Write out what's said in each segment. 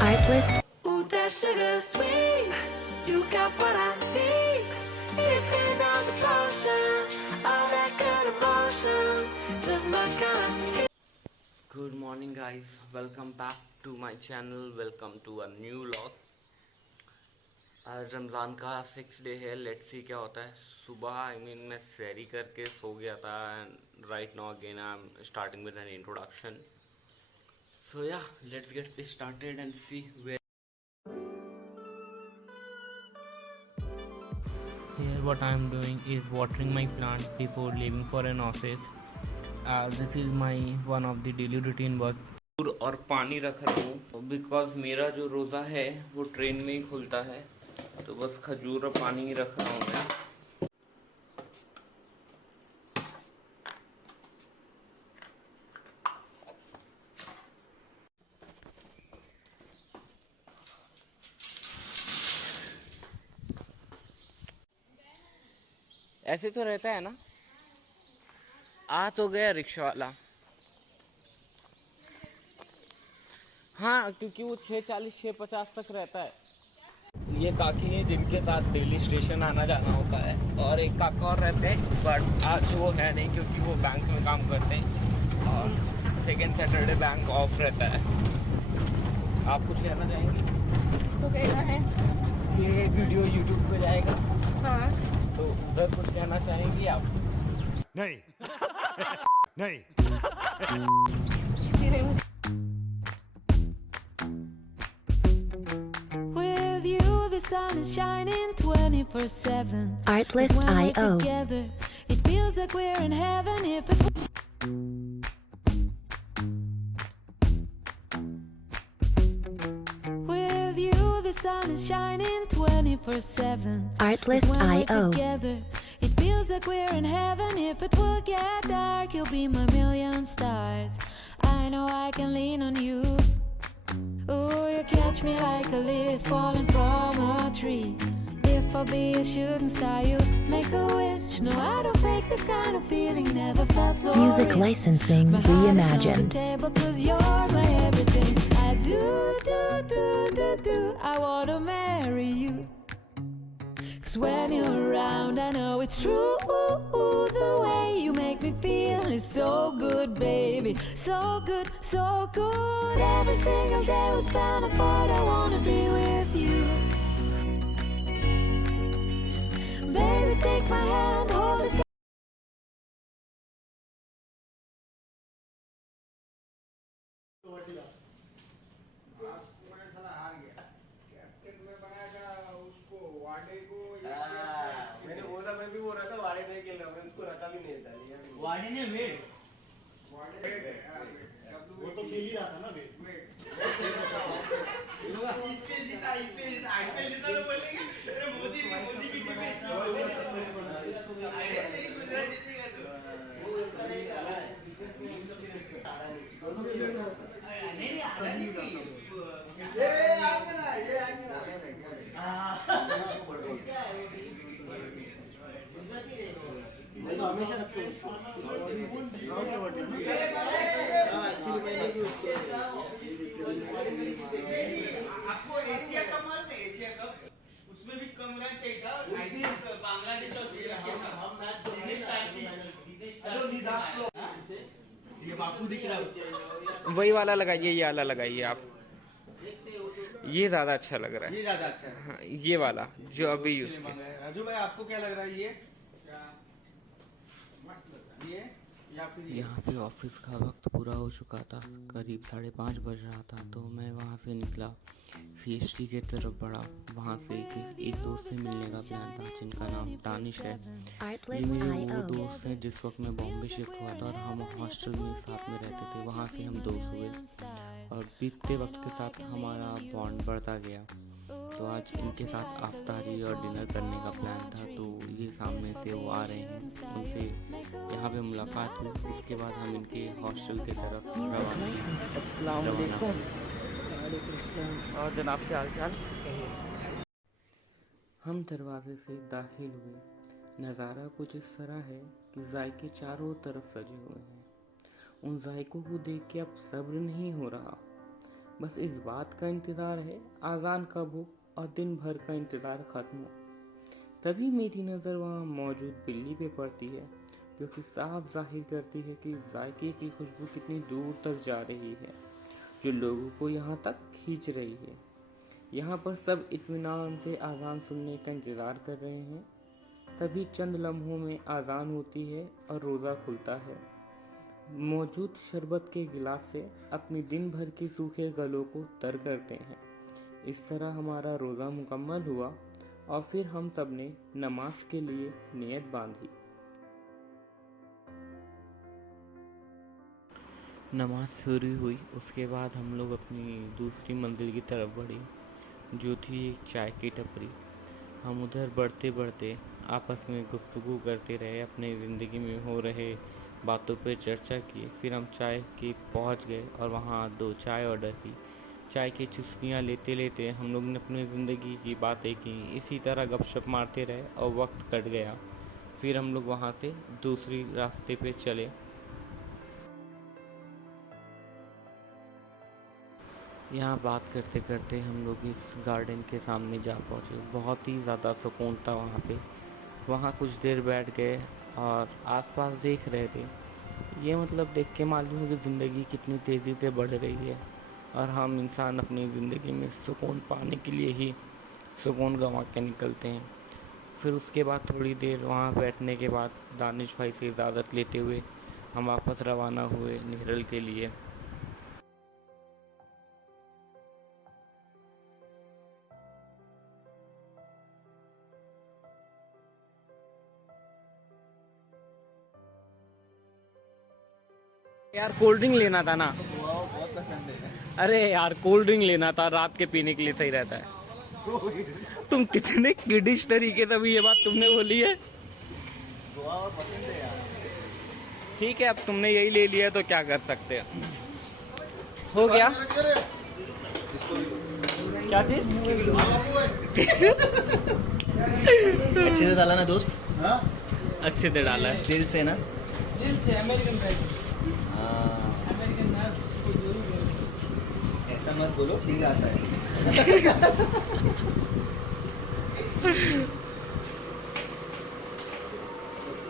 Artlist. Ooh, that sugar sweet. You got what I need. Sipping on the potion. All that good emotion. Just my kind. Good morning guys, welcome back to my channel. Welcome to a new vlog. आज रमज़ान का 6th day है। Let's see क्या होता है। सुबह मैं सैरी करके सो गया था and right now again I am starting with an introduction. So yeah, let's get started and see where. Here what I am doing is watering my plant before leaving for an office. This is my one of the daily routine work. और पानी रख रहा हूँ because मेरा जो रोज़ा है वो ट्रेन में ही खुलता है, तो बस खजूर और पानी ही रख रहा हूँ मैं। ऐसे तो रहता है ना। आ तो गया रिक्शा वाला। हाँ, क्योंकि वो 6:40 6:50 तक रहता है। ये काकी है जिनके साथ दिल्ली स्टेशन आना जाना होता है, और एक काका और रहते हैं बट आज वो है नहीं क्योंकि वो बैंक में काम करते हैं और सेकेंड सैटरडे बैंक ऑफ रहता है। आप कुछ कहना चाहेंगी? इसको कहना है ये वीडियो यूट्यूब पे जाएगा। हाँ। तो उधर कुछ कहना चाहेंगी आप? नहीं नहीं। With you, the sun is shining 24/7. Artlist When we're IO. together, it feels like we're in heaven. If it with you, the sun is shining 24/7. Artlist When we're IO. together, it feels like we're in heaven. If it will get dark, you'll be my million stars. I know I can lean on you. Ooh, you catch me like a leaf falling from a tree. If I'll be a shooting star, you make a wish. No, I don't fake this kind of feeling. Never felt so Music real. licensing My heart is on the reimagined. table 'cause you're my everything. I do. I wanna marry you. 'Cause when you're around, I know it's true. The way you make me feel is so good, baby. So good, so good. Every single day we spend apart, I wanna be with you. Baby, take my hand, hold it. मैंने बोला, मैं भी बोल रहा था वाड़े नहीं खेल रहा, मैं उसको रखा भी नहीं था। वाड़े ने वेट वो तो खेल ही रहा था ना वेट। इससे जीता आईपीएल जीता तो बोलेंगे अरे मोदी की टीम है। अरे नहीं, गुजरात जीतेगा तो वो उसका नहीं कहा है, दोनों की नहीं आना नहीं थी। ये आगे ना, ये आगे ना। मैं तो हमेशा सबको आपको एशिया कप मालूम है? एशिया कप उसमें भी कम रन चाहिए था। बांग्लादेश और श्रीलंका ये बापू दिख रहा है। वही वाला लगाइए, ये वाला लगाइए आप। ये ज़्यादा अच्छा लग रहा है। ये ज्यादा अच्छा है। हाँ, ये वाला जो अभी यूज किया। राजू भाई, आपको क्या लग रहा है? ये या फिर ये? यहाँ पे ऑफिस का वक्त पूरा हो चुका था, करीब 5:30 बज रहा था, तो मैं वहाँ से निकला, सीएसटी की तरफ बढ़ा। वहाँ से एक दोस्त से मिलने का प्लान था जिनका नाम दानिश है। ये Artlist मेरे वो IO. दोस्त हैं जिस वक्त मैं बॉम्बे शिफ्ट हुआ था और हम हॉस्टल में साथ में रहते थे। वहाँ से हम दोस्त हुए और बीतते वक्त के साथ हमारा बॉन्ड बढ़ता गया। तो आज इनके साथ अफ्तारी और डिनर करने का प्लान था, तो ये सामने से वो आ रहे हैं, उनसे यहाँ पे मुलाकात हुई। उसके बाद हम इनके हॉस्टल की तरफ Music रवाना हुए। licensed. और जनाब के हालचाल? हम दरवाजे से दाखिल हुए। नज़ारा कुछ इस तरह है कि जायके चारों तरफ सजे हुए हैं। उन जायकों को देख के अब सब्र नहीं हो रहा। बस इस बात का इंतज़ार है आज़ान कब हो और दिन भर का इंतज़ार ख़त्म हो। तभी मेरी नज़र वहाँ मौजूद बिल्ली पे पड़ती है, जो कि साफ जाहिर करती है कि जायके की खुशबू कितनी दूर तक जा रही है, जो लोगों को यहाँ तक खींच रही है। यहाँ पर सब इत्मीनान से आज़ान सुनने का इंतज़ार कर रहे हैं। तभी चंद लम्हों में आज़ान होती है और रोज़ा खुलता है। मौजूद शरबत के गिलास से अपनी दिन भर के सूखे गलों को तर करते हैं। इस तरह हमारा रोज़ा मुकम्मल हुआ और फिर हम सब ने नमाज के लिए नियत बांधी। नमाज पूरी हुई, उसके बाद हम लोग अपनी दूसरी मंजिल की तरफ बढ़े, जो थी एक चाय की टपरी। हम उधर बढ़ते बढ़ते आपस में गुफ्तगू करते रहे, अपने ज़िंदगी में हो रहे बातों पे चर्चा की। फिर हम चाय की पहुंच गए और वहाँ 2 चाय ऑर्डर की। चाय की चुस्कियाँ लेते लेते हम लोग ने अपनी ज़िंदगी की बातें की। इसी तरह गपशप मारते रहे और वक्त कट गया। फिर हम लोग वहाँ से दूसरी रास्ते पे चले। यहाँ बात करते करते हम लोग इस गार्डन के सामने जा पहुँचे। बहुत ही ज़्यादा सुकून था वहाँ पे। वहाँ कुछ देर बैठ गए और आसपास देख रहे थे। ये मतलब देख के मालूम है कि ज़िंदगी कितनी तेज़ी से बढ़ रही है और हम इंसान अपनी ज़िंदगी में सुकून पाने के लिए ही सुकून गंवा के निकलते हैं। फिर उसके बाद थोड़ी देर वहाँ बैठने के बाद दानिश भाई से इजाज़त लेते हुए हम वापस रवाना हुए निहरल के लिए। यार कोल्ड ड्रिंक लेना था ना। बहुत पसंद है। अरे यार कोल्ड ड्रिंक लेना था, रात के पीने के लिए सही रहता है। तुम कितने किडिश तरीके से भी ये बात तुमने बोली है। पसंद है यार। ठीक है, अब तुमने यही ले लिया तो क्या कर सकते हैं। हो गया क्या चीज। अच्छे से डाला ना दोस्त। अच्छे से डाला है, दिल से ना। ऐसा मत बोलो, फील आता है।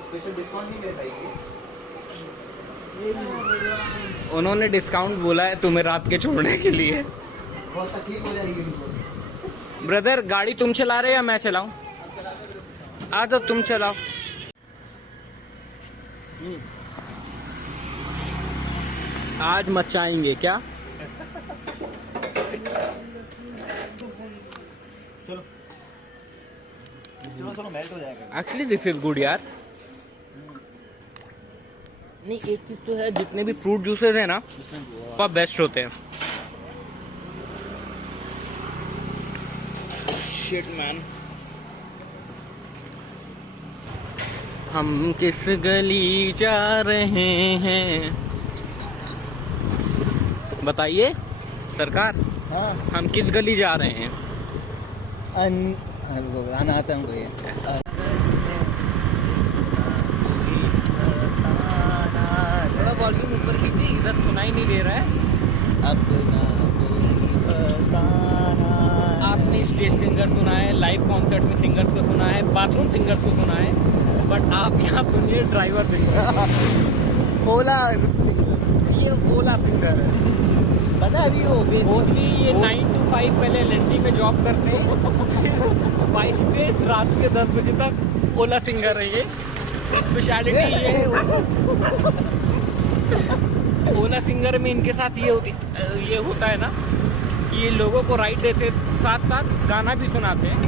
स्पेशल डिस्काउंट नहीं मिल पाएगी। उन्होंने डिस्काउंट बोला है तुम्हें रात के छोड़ने के लिए। बहुत तकलीफ हो जाएगी उनको। ब्रदर गाड़ी तुम चला रहे या मैं चलाऊं? आ तो तुम चलाओ। आज मचाएंगे क्या? चलो मेल्ट हो जाएगा। एक्चुअली दिस इज गुड यार। नहीं एक चीज तो है, जितने भी फ्रूट जूसेस है ना वो बेस्ट होते हैं। Shit man. हम किस गली जा रहे हैं बताइए सरकार। हाँ। हम किस गली जा रहे हैं? गाना आता है हमको ये। थोड़ा वॉल्यूम ऊपर कीजिए, इधर सुनाई नहीं दे रहा है। आपने स्टेज सिंगर सुना है, लाइव कॉन्सर्ट में सिंगर्स को सुना है, बाथरूम सिंगर्स को सुना है, बट आप यहाँ सुनिए ड्राइवर सिंगर। ओला। ये ओला सिंगर है। पता है अभी वो ये 9 to 5 पहले एलएनटी में जॉब करते हैं, 5 से रात के 10 बजे तक ओला सिंगर है। ये स्पेशलिटी ये है। ओला सिंगर में इनके साथ ये होता है ना, ये लोगों को राइड देते साथ साथ गाना भी सुनाते हैं।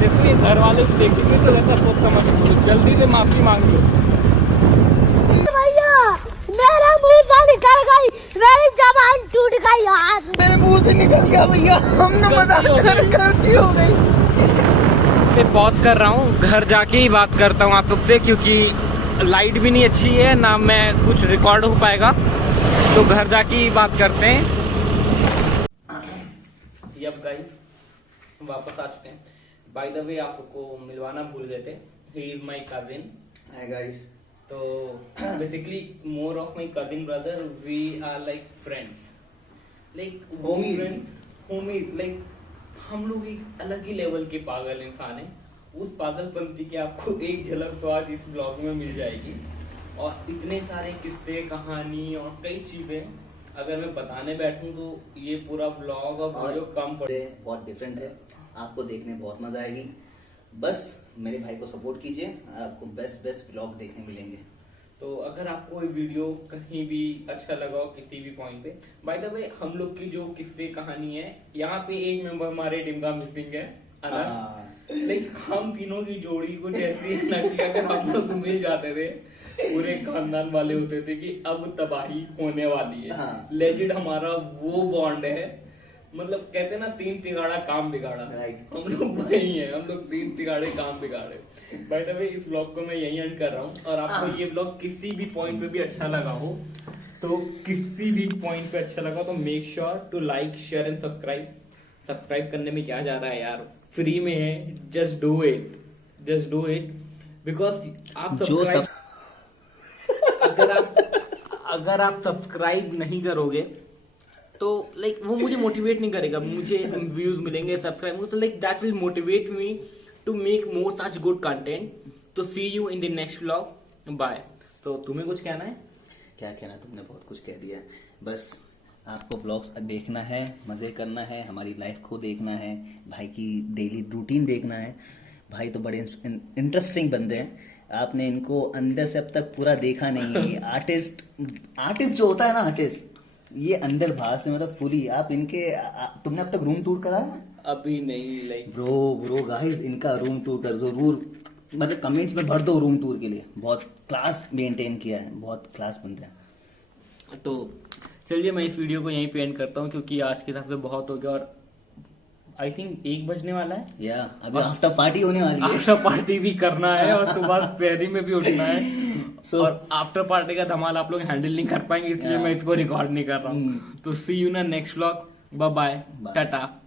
देखो ये घर वाले देखेंगे तो ऐसा सोच समझ लो, जल्दी से माफी मांग लो। भैया मेरा मुंह से निकल गई, मेरी जबान टूट गई आज। मेरे मुंह से निकल गया भैया। हमने मजाक करती हो गई। मैं पॉज कर रहा हूँ, घर जाके ही बात करता हूँ आप लोग से, क्योंकि लाइट भी नहीं अच्छी है ना, मैं कुछ रिकॉर्ड हो पाएगा, तो घर जाके ही बात करते हैं। यप गाइस वापस आ चुके हैं। बाय द वे आपको मिलवाना भूल गए थे, he is my cousin. Hi guys. So basically more of my cousin brother. We are like friends, like homies. Like हम लोग एक अलग ही लेवल के पागल इंसान हैं। उस पागलपंती की आपको एक झलक तो आज इस ब्लॉग में मिल जाएगी, और इतने सारे किस्से, कहानी और कई चीजें अगर मैं बताने बैठूं तो ये पूरा ब्लॉग और वीडियो कम पड़े। बहुत डिफरेंट है, आपको देखने में बहुत मजा आएगी। बस मेरे भाई को सपोर्ट कीजिए, आपको बेस्ट व्लॉग देखने मिलेंगे। तो अगर आपको ये वीडियो कहीं भी अच्छा लगा हो किसी भी पॉइंट पे, बाय द वे हम लोग की जो किस्से कहानी है, यहाँ पे एक मेंबर हमारे टीम का मिसिंग है, अनस। लाइक हम तीनों की जोड़ी कुछ ऐसी है ना कि अगर हम लोग मिल जाते थे पूरे खानदान वाले होते थे कि अब तबाही होने वाली है। लेजिट हमारा वो बॉन्ड है, मतलब कहते हैं ना 3 तिगाड़ा काम बिगाड़ा। हम लोग वही है, हम लोग 3 तिगाड़े काम बिगाड़े। बाय द वे इस ब्लॉग को मैं यही एंड कर रहा हूँ, और आपको ये ब्लॉग किसी भी पॉइंट पे भी अच्छा लगा हो, तो किसी भी पॉइंट पे अच्छा लगा तो make sure to like, share and subscribe करने में क्या जा रहा है यार, फ्री में है, जस्ट डू इट बिकॉज आप अगर आप सब्सक्राइब नहीं करोगे तो लाइक वो मुझे मोटिवेट नहीं करेगा, मुझे व्यूज मिलेंगे, सब्सक्राइब, तो like that will motivate me to make more such good content. तो see you in the next vlog, bye. तो तुम्हें कुछ कहना है? क्या कहना, तुमने बहुत कुछ कह दिया। बस आपको व्लॉग्स देखना है, मजे करना है, हमारी लाइफ को देखना है, भाई की डेली रूटीन देखना है। भाई तो बड़े इंटरेस्टिंग बंदे हैं, आपने इनको अंदर से अब तक पूरा देखा नहीं। आर्टिस्ट जो होता है ना, आर्टिस्ट, ये अंदर बाहर से मतलब फुली आप इनके तुमने अब तक रूम टूर करा है? अभी नहीं। लाइक ब्रो गाइस, इनका रूम टूर कर जरूर, मतलब कमेंट्स में भर दो रूम टूर के लिए। बहुत क्लास मेंटेन किया है, बहुत क्लास बंदे हैं। तो चलिए मैं इस वीडियो को यहीं पे एंड करता हूँ, क्योंकि आज के हिसाब से बहुत हो गया, और आई थिंक 1 बजने वाला है, या अभी आफ्टर पार्टी होने वाली है। आफ्टर पार्टी भी करना है और सुबह पहरी में भी उठना है। और आफ्टर पार्टी का धमाल आप लोग हैंडल नहीं कर पाएंगे, इसलिए मैं इसको रिकॉर्ड नहीं कर रहा हूँ। तो सी यू ना next vlog, bye bye, Tata.